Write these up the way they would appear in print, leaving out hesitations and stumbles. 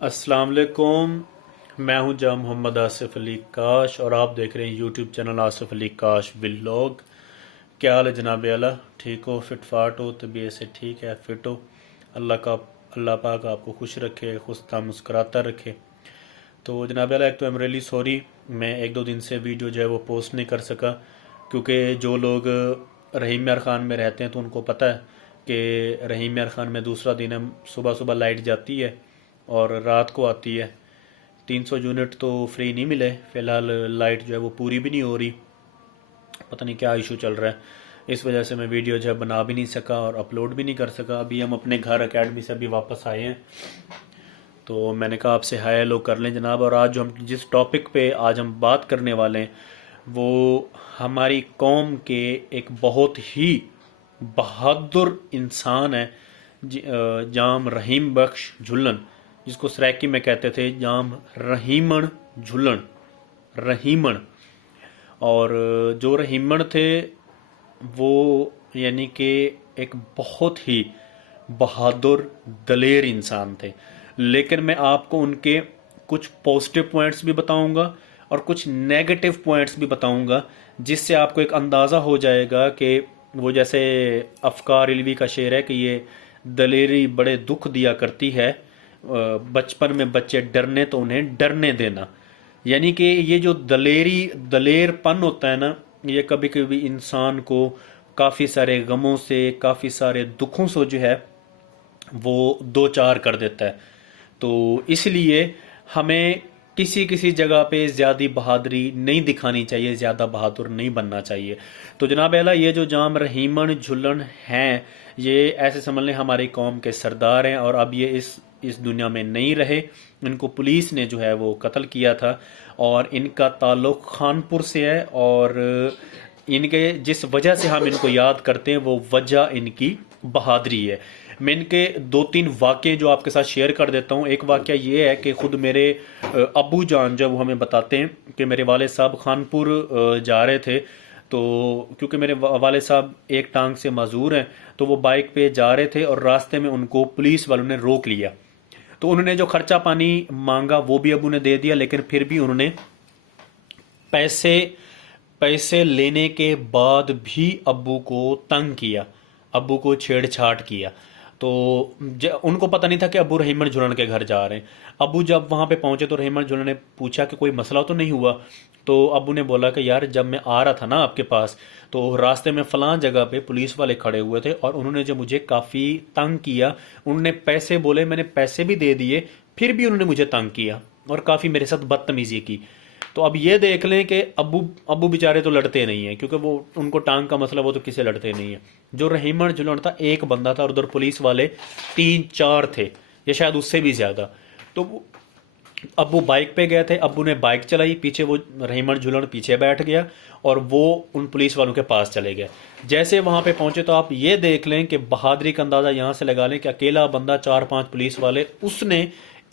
अस्सलाम वालेकुम। मैं हूं जाम मोहम्मद आसिफ अली काश और आप देख रहे हैं यूट्यूब चैनल आसिफ अली काश व्लॉग। क्या हाल है जनाब आला? ठीक हो, फिट फाट हो, तबीयत से ठीक है, फिट हो? अल्लाह पाक आपको खुश रखे, खुशता मुस्कराता रखे। तो जनाब आला, एक तो आई एम रियली सॉरी, मैं एक दो दिन से वीडियो जो है वो पोस्ट नहीं कर सका, क्योंकि जो लोग रहीम यार ख़ान में रहते हैं तो उनको पता है कि रहीम यार ख़ान में दूसरा दिन है, सुबह सुबह लाइट जाती है और रात को आती है। 300 यूनिट तो फ्री नहीं मिले फ़िलहाल, लाइट जो है वो पूरी भी नहीं हो रही, पता नहीं क्या इशू चल रहा है। इस वजह से मैं वीडियो जो है बना भी नहीं सका और अपलोड भी नहीं कर सका। अभी हम अपने घर अकेडमी से अभी वापस आए हैं, तो मैंने कहा आपसे हाय हेलो कर लें जनाब। और आज जो हम जिस टॉपिक पे आज हम बात करने वाले हैं वो हमारी कौम के एक बहुत ही बहादुर इंसान है, जाम रहीम बख्श झुल्लन, जिसको सराकी में कहते थे जाम रहीमन झुल्लन, रहीमन। और जो रहीमन थे वो यानी कि एक बहुत ही बहादुर दलेर इंसान थे। लेकिन मैं आपको उनके कुछ पॉजिटिव पॉइंट्स भी बताऊंगा और कुछ नेगेटिव पॉइंट्स भी बताऊंगा, जिससे आपको एक अंदाज़ा हो जाएगा कि वो जैसे अफकार इल्वी का शेर है कि ये दलेरी बड़े दुख दिया करती है, बचपन में बच्चे डरने तो उन्हें डरने देना। यानी कि ये जो दलेरपन होता है ना, ये कभी कभी इंसान को काफ़ी सारे गमों से, काफ़ी सारे दुखों से जो है वो दो चार कर देता है। तो इसलिए हमें किसी किसी जगह पे ज़्यादा बहादुरी नहीं दिखानी चाहिए, ज़्यादा बहादुर नहीं बनना चाहिए। तो जनाब आला, ये जो जाम रहीमन झुल्लन हैं, ये ऐसे समझ लें हमारी कौम के सरदार हैं और अब ये इस दुनिया में नहीं रहे। इनको पुलिस ने जो है वो कत्ल किया था और इनका ताल्लुक़ खानपुर से है। और इनके जिस वजह से हम इनको याद करते हैं वो वजह इनकी बहादुरी है। मैं इनके दो तीन वाक़े जो आपके साथ शेयर कर देता हूँ। एक वाक़या ये है कि ख़ुद मेरे अबू जान जब वो हमें बताते हैं कि मेरे वाले साहब खानपुर जा रहे थे, तो क्योंकि मेरे वाले साहब एक टांग से माजूर हैं, तो वो बाइक पे जा रहे थे और रास्ते में उनको पुलिस वालों ने रोक लिया। तो उन्होंने जो खर्चा पानी मांगा वो भी अबू ने दे दिया, लेकिन फिर भी उन्होंने पैसे पैसे लेने के बाद भी अब्बू को तंग किया, अब्बू को छेड़छाड़ किया। तो उनको पता नहीं था कि अब्बू रहीमन झुलन के घर जा रहे हैं। अब्बू जब वहाँ पे पहुँचे तो रहीमन झुलन ने पूछा कि कोई मसला तो नहीं हुआ। तो अब्बू ने बोला कि यार, जब मैं आ रहा था ना आपके पास, तो रास्ते में फ़लाँ जगह पे पुलिस वाले खड़े हुए थे और उन्होंने जो मुझे काफ़ी तंग किया, उन्होंने पैसे बोले, मैंने पैसे भी दे दिए, फिर भी उन्होंने मुझे तंग किया और काफ़ी मेरे साथ बदतमीज़ी की। तो अब ये देख लें कि अब्बू अब्बू बेचारे तो लड़ते नहीं हैं, क्योंकि वो उनको टांग का मसला, वो तो किसी लड़ते नहीं है। जो रहीमन जुलन था एक बंदा था और उधर पुलिस वाले तीन चार थे, या शायद उससे भी ज़्यादा। तो अब्बू बाइक पे गए थे, अब्बू ने बाइक चलाई, पीछे वो रहीमन जुलन पीछे बैठ गया और वो उन पुलिस वालों के पास चले गए। जैसे वहाँ पे पहुँचे तो आप ये देख लें कि बहादुरी का अंदाज़ा यहाँ से लगा लें कि अकेला बंदा, चार पांच पुलिस वाले, उसने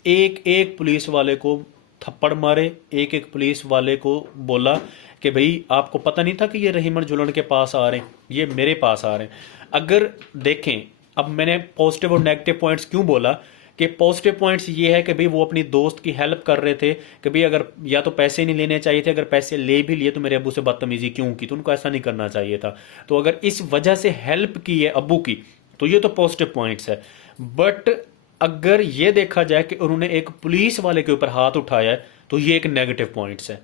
एक एक पुलिस वाले को थप्पड़ मारे, एक एक पुलिस वाले को बोला कि भाई आपको पता नहीं था कि ये रहीमन झुलन के पास आ रहे हैं, ये मेरे पास आ रहे हैं। अगर देखें, अब मैंने पॉजिटिव और नेगेटिव पॉइंट्स क्यों बोला कि पॉजिटिव पॉइंट्स ये है कि भाई वो अपनी दोस्त की हेल्प कर रहे थे कि भाई अगर या तो पैसे नहीं लेने चाहिए थे, अगर पैसे ले भी लिए तो मेरे अब्बू से बदतमीजी क्यों की, तो उनको ऐसा नहीं करना चाहिए था। तो अगर इस वजह से हेल्प की है अब्बू की, तो ये तो पॉजिटिव पॉइंट्स है। बट अगर ये देखा जाए कि उन्होंने एक पुलिस वाले के ऊपर हाथ उठाया है, तो ये एक नेगेटिव पॉइंट्स है।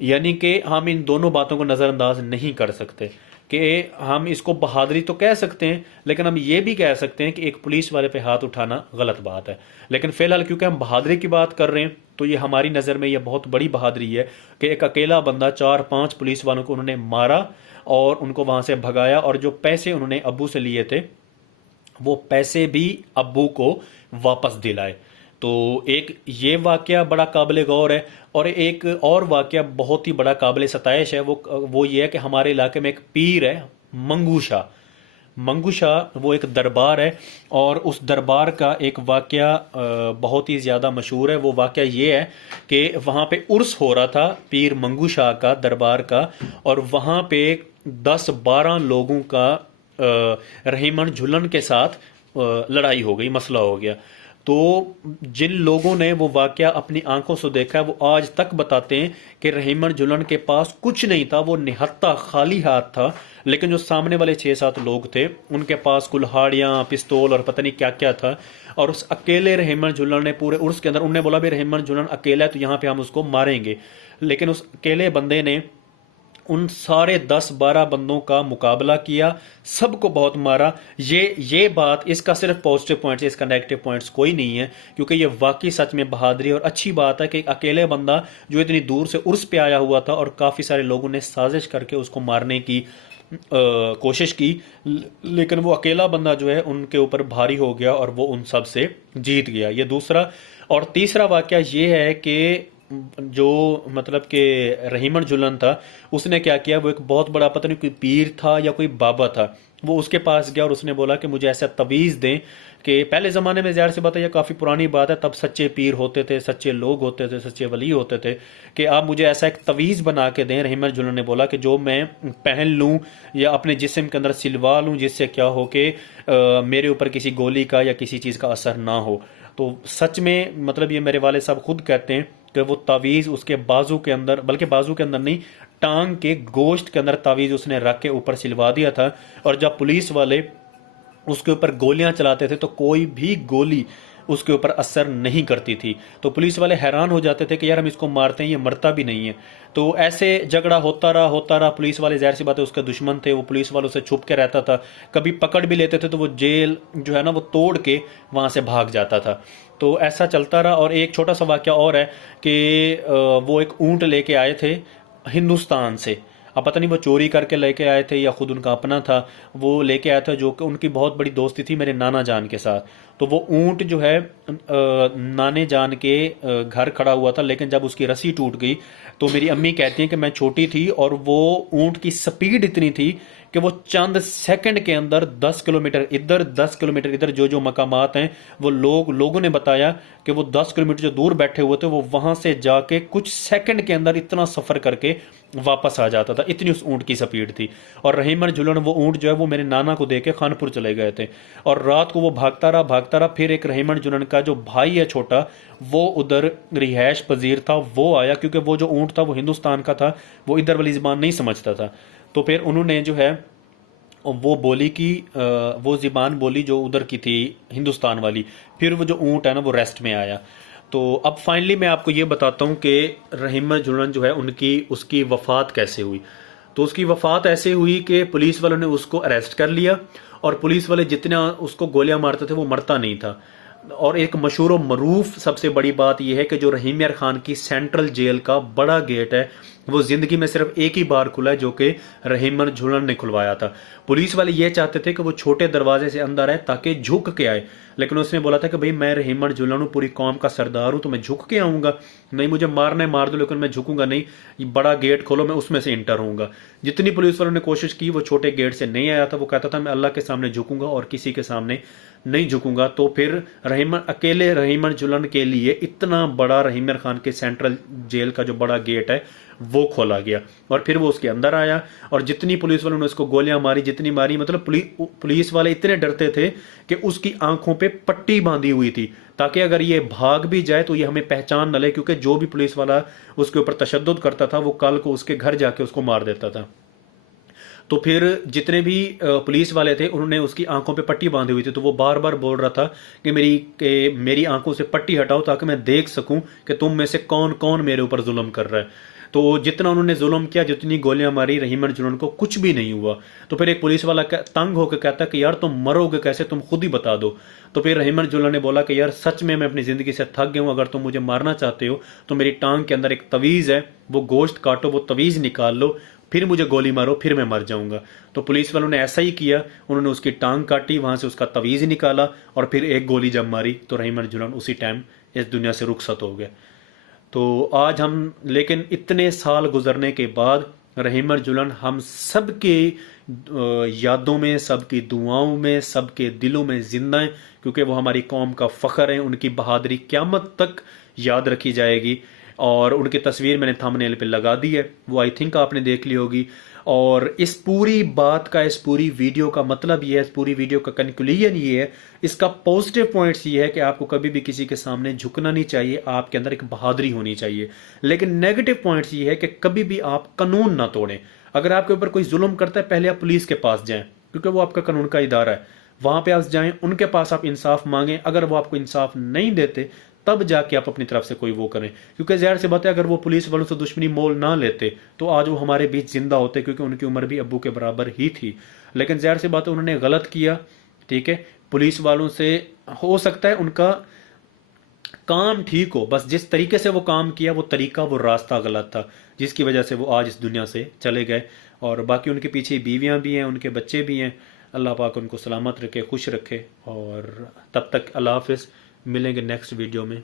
यानी कि हम इन दोनों बातों को नज़रअंदाज नहीं कर सकते कि हम इसको बहादुरी तो कह सकते हैं, लेकिन हम ये भी कह सकते हैं कि एक पुलिस वाले पे हाथ उठाना गलत बात है। लेकिन फिलहाल क्योंकि हम बहादुरी की बात कर रहे हैं, तो ये हमारी नज़र में ये बहुत बड़ी बहादुरी है कि एक अकेला बंदा चार पांच पुलिस वालों को उन्होंने मारा और उनको वहाँ से भगाया, और जो पैसे उन्होंने अब्बू से लिए थे वो पैसे भी अब्बू को वापस दिलाए। तो एक ये वाक़या बड़ा काबिल गौर है। और एक और वाक़या बहुत ही बड़ा काबिल सताइश है, वो ये है कि हमारे इलाके में एक पीर है, मंगू शाह। मंगू शाह वो एक दरबार है, और उस दरबार का एक वाक़या बहुत ही ज़्यादा मशहूर है। वो वाक़या ये है कि वहाँ पे उर्स हो रहा था पीर मंगू शाह का, दरबार का, और वहाँ पे 10-12 लोगों का रहीमन झुल्लन के साथ लड़ाई हो गई, मसला हो गया। तो जिन लोगों ने वो वाकया अपनी आंखों से देखा है वो आज तक बताते हैं कि रहीमन जुलन के पास कुछ नहीं था, वो निहत्था खाली हाथ था। लेकिन जो सामने वाले 6-7 लोग थे उनके पास कुल्हाड़ियां, पिस्तौल और पता नहीं क्या क्या था। और उस अकेले रहीमन जुलन ने पूरे उर्स के अंदर, उन्होंने बोला भी रहीमन जुलन अकेला है तो यहाँ पे हम उसको मारेंगे। लेकिन उस अकेले बंदे ने उन सारे 10-12 बंदों का मुकाबला किया, सबको बहुत मारा। ये बात, इसका सिर्फ पॉजिटिव पॉइंट्स है, इसका नेगेटिव पॉइंट्स कोई नहीं है, क्योंकि ये वाकई सच में बहादुरी और अच्छी बात है कि एक अकेले बंदा जो इतनी दूर से उर्स पे आया हुआ था और काफ़ी सारे लोगों ने साजिश करके उसको मारने की कोशिश की, लेकिन वो अकेला बंदा जो है उनके ऊपर भारी हो गया और वो उन सब से जीत गया। ये दूसरा। और तीसरा वाकया ये है कि जो मतलब कि रहीमन जुलन था उसने क्या किया, वो एक बहुत बड़ा पता नहीं कोई पीर था या कोई बाबा था, वो उसके पास गया और उसने बोला कि मुझे ऐसा तवीज़ दें कि पहले ज़माने में ज़ाहिर सी बात है, ये काफ़ी पुरानी बात है, तब सच्चे पीर होते थे, सच्चे लोग होते थे, सच्चे वली होते थे, कि आप मुझे ऐसा एक तवीज़ बना के दें। रहीमन जुलन ने बोला कि जो मैं पहन लूँ या अपने जिस्म के अंदर सिलवा लूँ, जिससे क्या हो कि मेरे ऊपर किसी गोली का या किसी चीज़ का असर ना हो। तो सच में मतलब ये मेरे वाले साहब खुद कहते हैं कि वो तावीज़ उसके बाजू के अंदर, बल्कि बाजू के अंदर नहीं, टांग के गोश्त के अंदर तावीज़ उसने रख के ऊपर सिलवा दिया था। और जब पुलिस वाले उसके ऊपर गोलियां चलाते थे तो कोई भी गोली उसके ऊपर असर नहीं करती थी। तो पुलिस वाले हैरान हो जाते थे कि यार हम इसको मारते हैं, ये मरता भी नहीं है। तो ऐसे झगड़ा होता रहा। पुलिस वाले ज़ाहिर सी बात है उसके दुश्मन थे, वो पुलिस वालों से छुप के रहता था, कभी पकड़ भी लेते थे तो वो जेल जो है ना वो तोड़ के वहाँ से भाग जाता था। तो ऐसा चलता रहा। और एक छोटा सा वाक़या और है कि वो एक ऊँट लेके आए थे हिंदुस्तान से। अब पता नहीं वो चोरी करके लेके आए थे या खुद उनका अपना था, वो लेके आया था, जो कि उनकी बहुत बड़ी दोस्ती थी मेरे नाना जान के साथ। तो वो ऊँट जो है नाने जान के घर खड़ा हुआ था, लेकिन जब उसकी रस्सी टूट गई तो मेरी अम्मी कहती हैं कि मैं छोटी थी और वो ऊँट की स्पीड इतनी थी कि वो चंद सेकंड के अंदर 10 किलोमीटर इधर 10 किलोमीटर इधर जो जो मकामात हैं वो लोगों ने बताया कि वो 10 किलोमीटर जो दूर बैठे हुए थे वो वहां से जाके कुछ सेकंड के अंदर इतना सफर करके वापस आ जाता था, इतनी उस ऊँट की स्पीड थी। और रहीमन जुलन वो ऊँट जो है वो मेरे नाना को दे के खानपुर चले गए थे और रात को वो भागता रहा। फिर एक रहीमन जुलन का जो भाई है छोटा, वो उधर रिहायश पजीर था, वो आया, क्योंकि वो जो ऊँट था वो हिंदुस्तान का था, वो इधर वाली ज़बान नहीं समझता था। तो फिर उन्होंने जो है वो बोली कि वो ज़बान बोली जो उधर की थी हिंदुस्तान वाली। फिर वो जो ऊँट है ना वो रेस्ट में आया। तो अब फाइनली मैं आपको ये बताता हूँ कि रहीमन जुलन जो है उसकी वफ़ात कैसे हुई। तो उसकी वफ़ात ऐसे हुई कि पुलिस वालों ने उसको अरेस्ट कर लिया और पुलिस वाले जितना उसको गोलियां मारते थे वो मरता नहीं था। और एक मशहूर और मरूफ सबसे बड़ी बात यह है कि जो रहीम यार खान की सेंट्रल जेल का बड़ा गेट है वो जिंदगी में सिर्फ एक ही बार खुला है, जो कि रहीमन जुलन ने खुलवाया था। पुलिस वाले ये चाहते थे कि वो छोटे दरवाजे से अंदर आए ताकि झुक के आए, लेकिन उसने बोला था कि भाई मैं रहीमन जुलन हूँ, पूरी कौम का सरदार हूँ, तो मैं झुक के आऊँगा नहीं, मुझे मारना है मार दो, लेकिन मैं झुकूंगा नहीं, ये बड़ा गेट खोलो मैं उसमें से इंटर होऊंगा। जितनी पुलिस वालों ने कोशिश की वो छोटे गेट से नहीं आया था। वो कहता था मैं अल्लाह के सामने झुकूंगा और किसी के सामने नहीं झुकूंगा। तो फिर अकेले रहीमन जुलन के लिए इतना बड़ा रहीम खान के सेंट्रल जेल का जो बड़ा गेट है वो खोला गया और फिर वो उसके अंदर आया। और जितनी पुलिस वालों ने उसको गोलियां मारी, जितनी मारी, मतलब पुलिस वाले इतने डरते थे कि उसकी आंखों पे पट्टी बांधी हुई थी ताकि अगर ये भाग भी जाए तो ये हमें पहचान न ले, क्योंकि जो भी पुलिस वाला उसके ऊपर तशद्दुद करता था वो कल को उसके घर जाके उसको मार देता था। तो फिर जितने भी पुलिस वाले थे उन्होंने उसकी आंखों पे पट्टी बांधी हुई थी, तो वो बार बार बोल रहा था कि मेरी आंखों से पट्टी हटाओ ताकि मैं देख सकूं कि तुम में से कौन कौन मेरे ऊपर जुल्म कर रहा है। तो जितना उन्होंने जुल्म किया, जितनी गोलियां मारी, रहीमन जुलन को कुछ भी नहीं हुआ। तो फिर एक पुलिस वाला तंग होकर कहता कि यार तुम मरोगे कैसे, तुम खुद ही बता दो। तो फिर रहीमन जुलन ने बोला कि यार सच में मैं अपनी ज़िंदगी से थक गया हूँ, अगर तुम मुझे मारना चाहते हो तो मेरी टांग के अंदर एक तवीज़ है, वो गोश्त काटो, वो तवीज़ निकाल लो, फिर मुझे गोली मारो, फिर मैं मर जाऊंगा। तो पुलिस वालों ने ऐसा ही किया, उन्होंने उसकी टांग काटी, वहां से उसका तवीज़ निकाला और फिर एक गोली जब मारी तो रहीमन जुलन उसी टाइम इस दुनिया से रुखसत हो गया। तो आज हम, लेकिन इतने साल गुजरने के बाद रहीमन जुलन हम सबके यादों में, सबकी दुआओं में, सबके दिलों में जिंदा हैं, क्योंकि वो हमारी कौम का फ़ख्र है। उनकी बहादुरी क़यामत तक याद रखी जाएगी और उनकी तस्वीर मैंने थंबनेल पे लगा दी है, वो आई थिंक आपने देख ली होगी। और इस पूरी बात का, इस पूरी वीडियो का मतलब ये है, इस पूरी वीडियो का कंक्लूजन ये है, इसका पॉजिटिव पॉइंट्स ये है कि आपको कभी भी किसी के सामने झुकना नहीं चाहिए, आपके अंदर एक बहादुरी होनी चाहिए। लेकिन नेगेटिव पॉइंट्स ये है कि कभी भी आप कानून ना तोड़ें। अगर आपके ऊपर कोई जुल्म करता है, पहले आप पुलिस के पास जाएं, क्योंकि वो आपका कानून का इदारा है। वहां पे आप जाएं, उनके पास आप इंसाफ मांगें। अगर वो आपको इंसाफ नहीं देते, तब जाके आप अपनी तरफ से कोई वो करें। क्योंकि ज़ाहिर सी बात है, अगर वो पुलिस वालों से दुश्मनी मोल ना लेते तो आज वो हमारे बीच जिंदा होते, क्योंकि उनकी उम्र भी अब्बू के बराबर ही थी। लेकिन ज़ाहिर सी बात है, उन्होंने गलत किया। ठीक है, पुलिस वालों से हो सकता है उनका काम ठीक हो, बस जिस तरीके से वो काम किया, वो तरीका, वो रास्ता गलत था, जिसकी वजह से वो आज इस दुनिया से चले गए। और बाकी उनके पीछे बीवियां भी हैं, उनके बच्चे भी हैं। अल्लाह पाक उनको सलामत रखे, खुश रखे। और तब तक अल्लाह हाफिज़, मिलेंगे नेक्स्ट वीडियो में।